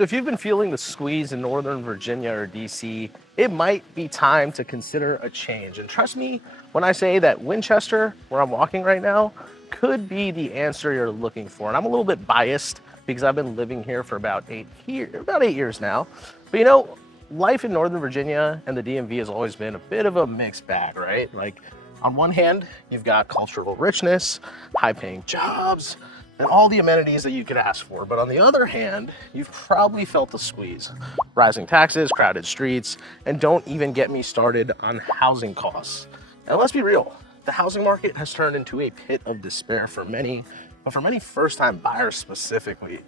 So if you've been feeling the squeeze in Northern Virginia or DC, it might be time to consider a change. And trust me when I say that Winchester, where I'm walking right now, could be the answer you're looking for. And I'm a little bit biased because I've been living here for about 8 years now. But you know, life in Northern Virginia and the DMV has always been a bit of a mixed bag, right? Like on one hand, you've got cultural richness, high paying jobs, and all the amenities that you could ask for. But on the other hand, you've probably felt the squeeze. Rising taxes, crowded streets, and don't even get me started on housing costs. And let's be real, the housing market has turned into a pit of despair for many, but for many first-time buyers specifically.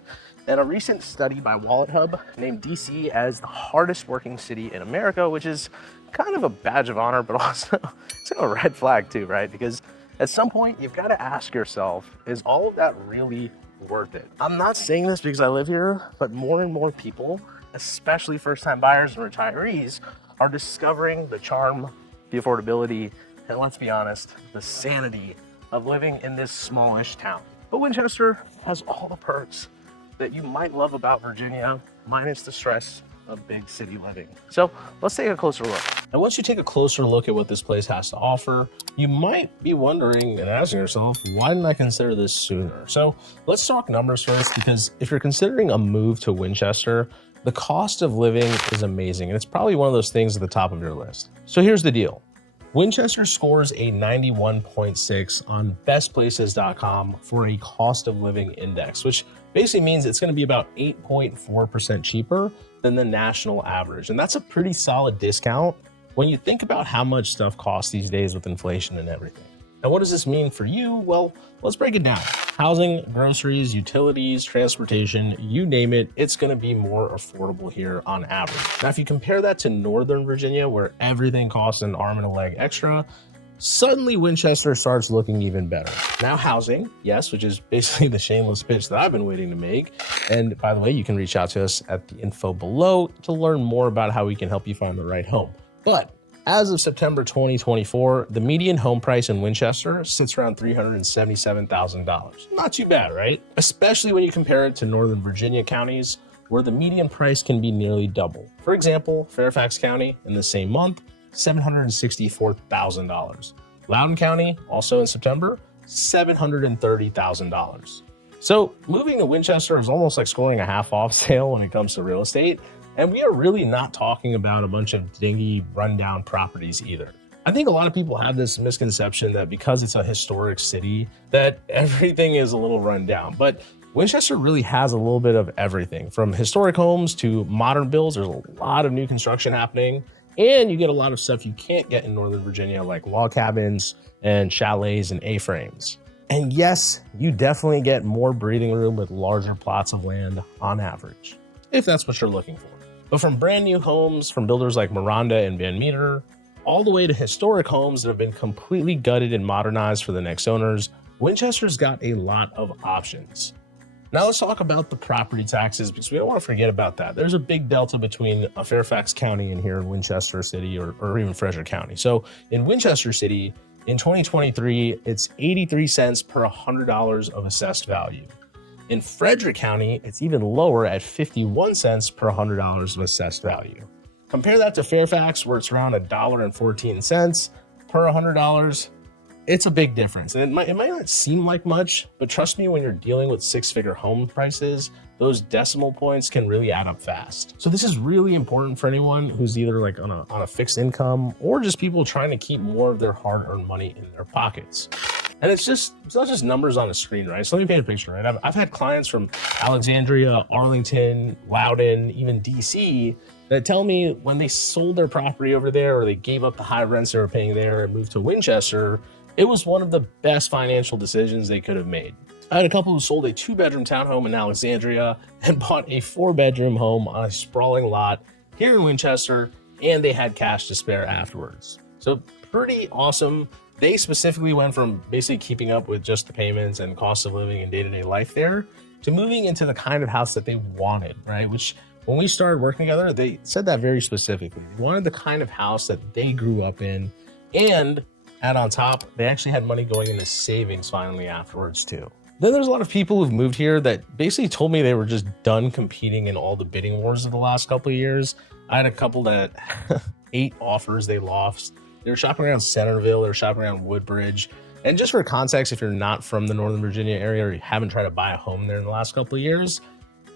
And a recent study by Wallet Hub named DC as the hardest working city in America, which is kind of a badge of honor, but also it's a red flag too, right? Because at some point, you've got to ask yourself, is all of that really worth it? I'm not saying this because I live here, but more and more people, especially first-time buyers and retirees, are discovering the charm, the affordability, and let's be honest, the sanity of living in this smallish town. But Winchester has all the perks that you might love about Virginia, minus the stress of big city living. So let's take a closer look. And once you take a closer look at what this place has to offer, you might be wondering and asking yourself, why didn't I consider this sooner? So let's talk numbers first, because if you're considering a move to Winchester, the cost of living is amazing. And it's probably one of those things at the top of your list. So here's the deal. Winchester scores a 91.6 on bestplaces.com for a cost of living index, which basically means it's going to be about 8.4% cheaper than the national average. And that's a pretty solid discount when you think about how much stuff costs these days with inflation and everything. Now, what does this mean for you? Well, let's break it down. Housing, groceries, utilities, transportation, you name it, it's going to be more affordable here on average. Now, if you compare that to Northern Virginia, where everything costs an arm and a leg extra, suddenly Winchester starts looking even better. Now, housing, yes, which is basically the shameless pitch that I've been waiting to make. And by the way, you can reach out to us at the info below to learn more about how we can help you find the right home. But as of September 2024, the median home price in Winchester sits around $377,000. Not too bad, right? Especially when you compare it to Northern Virginia counties, where the median price can be nearly double. For example, Fairfax County in the same month, $764,000. Loudoun County, also in September, $730,000. So moving to Winchester is almost like scoring a half-off sale when it comes to real estate. And we are really not talking about a bunch of dingy, rundown properties either. I think a lot of people have this misconception that because it's a historic city, that everything is a little rundown. But Winchester really has a little bit of everything, from historic homes to modern builds. There's a lot of new construction happening, and you get a lot of stuff you can't get in Northern Virginia, like log cabins and chalets and A-frames. And yes, you definitely get more breathing room with larger plots of land on average, if that's what you're looking for. But from brand new homes from builders like Miranda and Van Meter, all the way to historic homes that have been completely gutted and modernized for the next owners, Winchester's got a lot of options. Now let's talk about the property taxes, because we don't want to forget about that. There's a big delta between a Fairfax County and here in Winchester City or even Frederick County. So in Winchester City, in 2023, it's 83 cents per $100 of assessed value. In Frederick County, it's even lower at 51 cents per $100 of assessed value. Compare that to Fairfax, where it's around $1.14 per $100. It's a big difference. And it might not seem like much, but trust me, when you're dealing with six-figure home prices, those decimal points can really add up fast. So this is really important for anyone who's either like on a fixed income or just people trying to keep more of their hard-earned money in their pockets. And it's not just numbers on a screen, right? So let me paint a picture, right? I've had clients from Alexandria, Arlington, Loudoun, even DC that tell me when they sold their property over there, or they gave up the high rents they were paying there and moved to Winchester, it was one of the best financial decisions they could have made. I had a couple who sold a 2-bedroom townhome in Alexandria and bought a 4-bedroom home on a sprawling lot here in Winchester, and they had cash to spare afterwards. So pretty awesome. They specifically went from basically keeping up with just the payments and cost of living and day-to-day life there to moving into the kind of house that they wanted, right? Which when we started working together, they said that very specifically. They wanted the kind of house that they grew up in, and add on top, they actually had money going into savings finally afterwards too. Then there's a lot of people who've moved here that basically told me they were just done competing in all the bidding wars of the last couple of years. I had a couple that 8 offers they lost. They were shopping around Centerville, they were shopping around Woodbridge. And just for context, if you're not from the Northern Virginia area or you haven't tried to buy a home there in the last couple of years,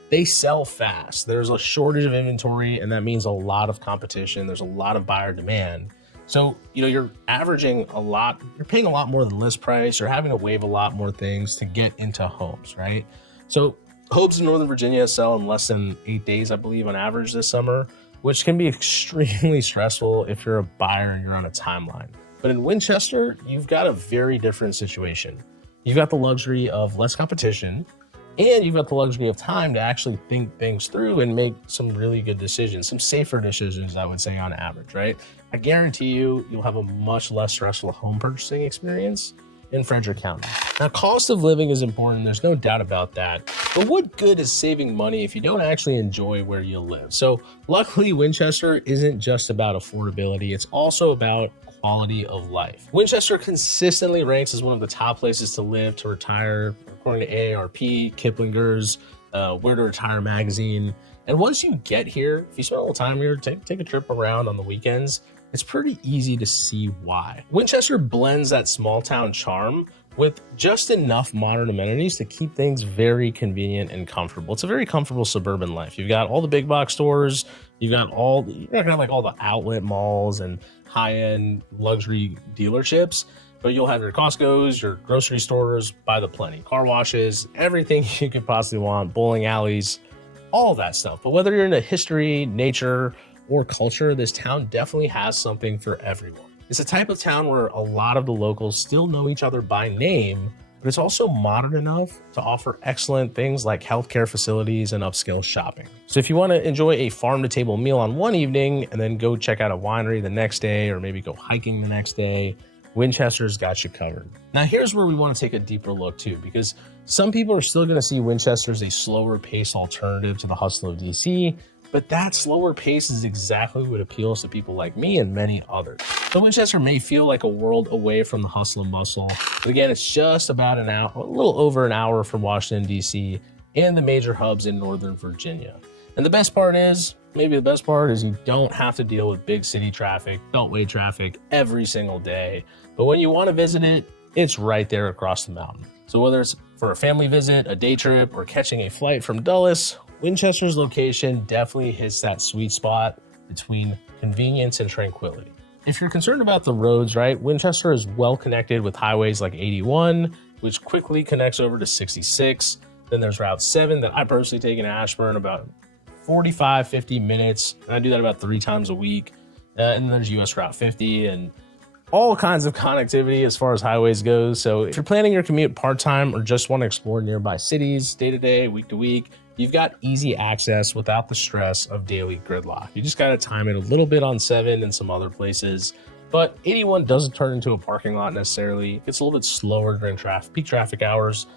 they sell fast. There's a shortage of inventory, and that means a lot of competition. There's a lot of buyer demand. So, you're averaging a lot, you're paying a lot more than list price, you're having to waive a lot more things to get into homes, right? So homes in Northern Virginia sell in less than 8 days, I believe, on average this summer, which can be extremely stressful if you're a buyer and you're on a timeline. But in Winchester, you've got a very different situation. You've got the luxury of less competition, and you've got the luxury of time to actually think things through and make some really good decisions, some safer decisions, I would say, on average, right? I guarantee you'll have a much less stressful home purchasing experience in Frederick County. Now, cost of living is important. There's no doubt about that. But what good is saving money if you don't actually enjoy where you live? So luckily, Winchester isn't just about affordability. It's also about quality of life. Winchester consistently ranks as one of the top places to live, to retire, according to AARP, Kiplinger's Where to Retire magazine. And once you get here, if you spend a little time here, take a trip around on the weekends, it's pretty easy to see why. Winchester blends that small town charm with just enough modern amenities to keep things very convenient and comfortable. It's a very comfortable suburban life. You've got all the big box stores, you're not gonna have like all the outlet malls and high-end luxury dealerships, but you'll have your Costco's, your grocery stores by the plenty, car washes, everything you could possibly want, bowling alleys, all that stuff. But whether you're into history, nature, or culture, this town definitely has something for everyone. It's a type of town where a lot of the locals still know each other by name, but it's also modern enough to offer excellent things like healthcare facilities and upscale shopping. So if you want to enjoy a farm-to-table meal on one evening and then go check out a winery the next day, or maybe go hiking the next day, Winchester's got you covered. Now here's where we want to take a deeper look too, because some people are still going to see Winchester as a slower paced alternative to the hustle of DC, but that slower pace is exactly what appeals to people like me and many others. So Winchester may feel like a world away from the hustle and bustle, but again, it's just about an hour, a little over an hour from Washington, DC, and the major hubs in Northern Virginia. And the best part is, maybe the best part is, you don't have to deal with big city traffic, beltway traffic every single day. But when you want to visit it, it's right there across the mountain. So whether it's for a family visit, a day trip, or catching a flight from Dulles, Winchester's location definitely hits that sweet spot between convenience and tranquility. If you're concerned about the roads, right, Winchester is well connected with highways like 81, which quickly connects over to 66. Then there's Route 7 that I personally take in Ashburn about 45, 50 minutes. And I do that about 3 times a week. And then there's US Route 50 and all kinds of connectivity as far as highways goes. So if you're planning your commute part-time or just want to explore nearby cities, day-to-day, week-to-week, you've got easy access without the stress of daily gridlock. You just got to time it a little bit on 7 and some other places. But 81 doesn't turn into a parking lot necessarily. It gets a little bit slower during peak traffic hours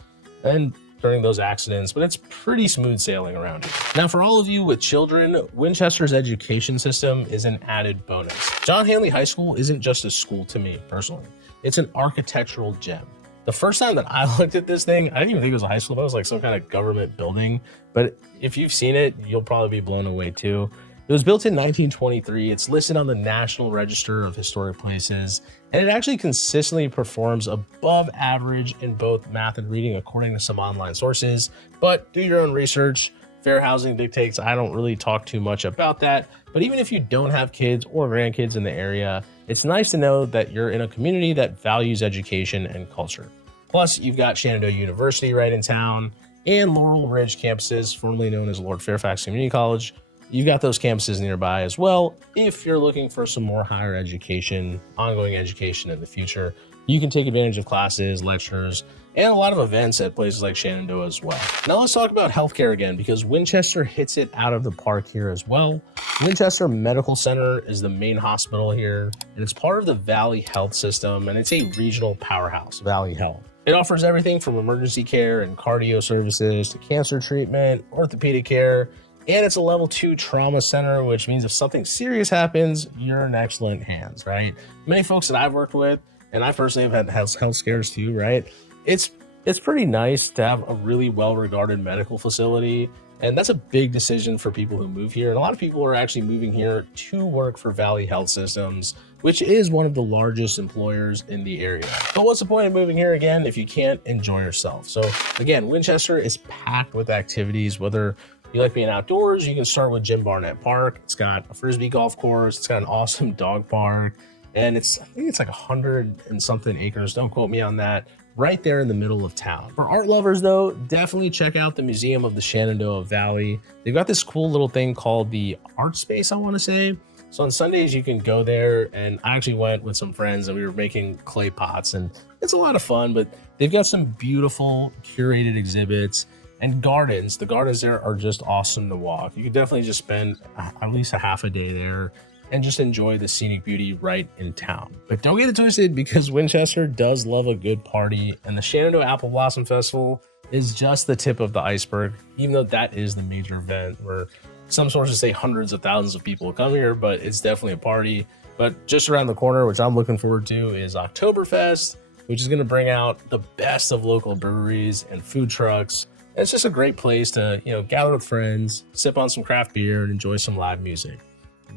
and during those accidents, but it's pretty smooth sailing around here. Now, for all of you with children, Winchester's education system is an added bonus. John Hanley High School isn't just a school to me, personally. It's an architectural gem. The first time that I looked at this thing, I didn't even think it was a high school. It was like some kind of government building. But if you've seen it, you'll probably be blown away too. It was built in 1923. It's listed on the National Register of Historic Places, and it actually consistently performs above average in both math and reading, according to some online sources. But do your own research. Fair housing dictates I don't really talk too much about that. But even if you don't have kids or grandkids in the area, it's nice to know that you're in a community that values education and culture. Plus, you've got Shenandoah University right in town and Laurel Ridge campuses, formerly known as Lord Fairfax Community College. You've got those campuses nearby as well. If you're looking for some more higher education, ongoing education in the future, you can take advantage of classes, lectures, and a lot of events at places like Shenandoah as well. Now let's talk about healthcare again, because Winchester hits it out of the park here as well. Winchester Medical Center is the main hospital here, and it's part of the Valley Health System, and it's a regional powerhouse, Valley Health. It offers everything from emergency care and cardio services to cancer treatment, orthopedic care, and it's a level 2 trauma center, which means if something serious happens, you're in excellent hands, right? Many folks that I've worked with, and I personally have had health scares too, right? It's It's pretty nice to have a really well-regarded medical facility, and that's a big decision for people who move here. And a lot of people are actually moving here to work for Valley Health Systems, which is one of the largest employers in the area. But what's the point of moving here again if you can't enjoy yourself? So again, Winchester is packed with activities. Whether you like being outdoors, you can start with Jim Barnett Park. It's got a Frisbee golf course. It's got an awesome dog park. And I think it's like 100 and something acres. Don't quote me on that. Right there in the middle of town. For art lovers though, definitely check out the Museum of the Shenandoah Valley. They've got this cool little thing called the Art Space, I want to say. So on Sundays you can go there, and I actually went with some friends and we were making clay pots, and it's a lot of fun. But they've got some beautiful curated exhibits and gardens. The gardens there are just awesome to walk. You could definitely just spend at least a half a day there and just enjoy the scenic beauty right in town. But don't get it twisted, because Winchester does love a good party, and the Shenandoah Apple Blossom Festival is just the tip of the iceberg, even though that is the major event where some sources say hundreds of thousands of people come here, but it's definitely a party. But just around the corner, which I'm looking forward to, is Oktoberfest, which is gonna bring out the best of local breweries and food trucks. And it's just a great place to, gather with friends, sip on some craft beer, and enjoy some live music.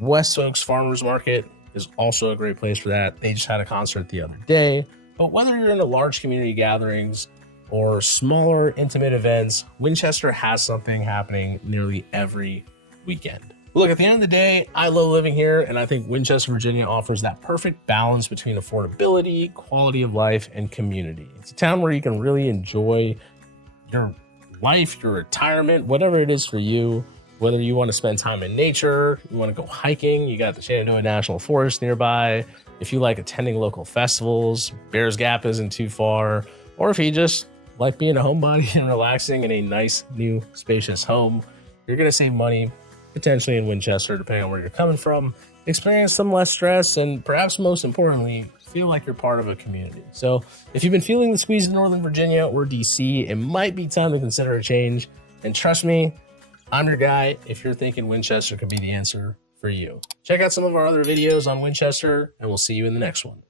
West Oaks Farmers Market is also a great place for that. They just had a concert the other day. But whether you're into large community gatherings or smaller intimate events, Winchester has something happening nearly every weekend. Look, at the end of the day, I love living here, and I think Winchester, Virginia offers that perfect balance between affordability, quality of life, and community. It's a town where you can really enjoy your life, your retirement, whatever it is for you. Whether you want to spend time in nature, you want to go hiking, you got the Shenandoah National Forest nearby. If you like attending local festivals, Bears Gap isn't too far. Or if you just like being a homebody and relaxing in a nice, new, spacious home, you're going to save money, potentially in Winchester, depending on where you're coming from, experience some less stress, and perhaps most importantly, feel like you're part of a community. So if you've been feeling the squeeze in Northern Virginia or DC, it might be time to consider a change. And trust me, I'm your guy if you're thinking Winchester could be the answer for you. Check out some of our other videos on Winchester, and we'll see you in the next one.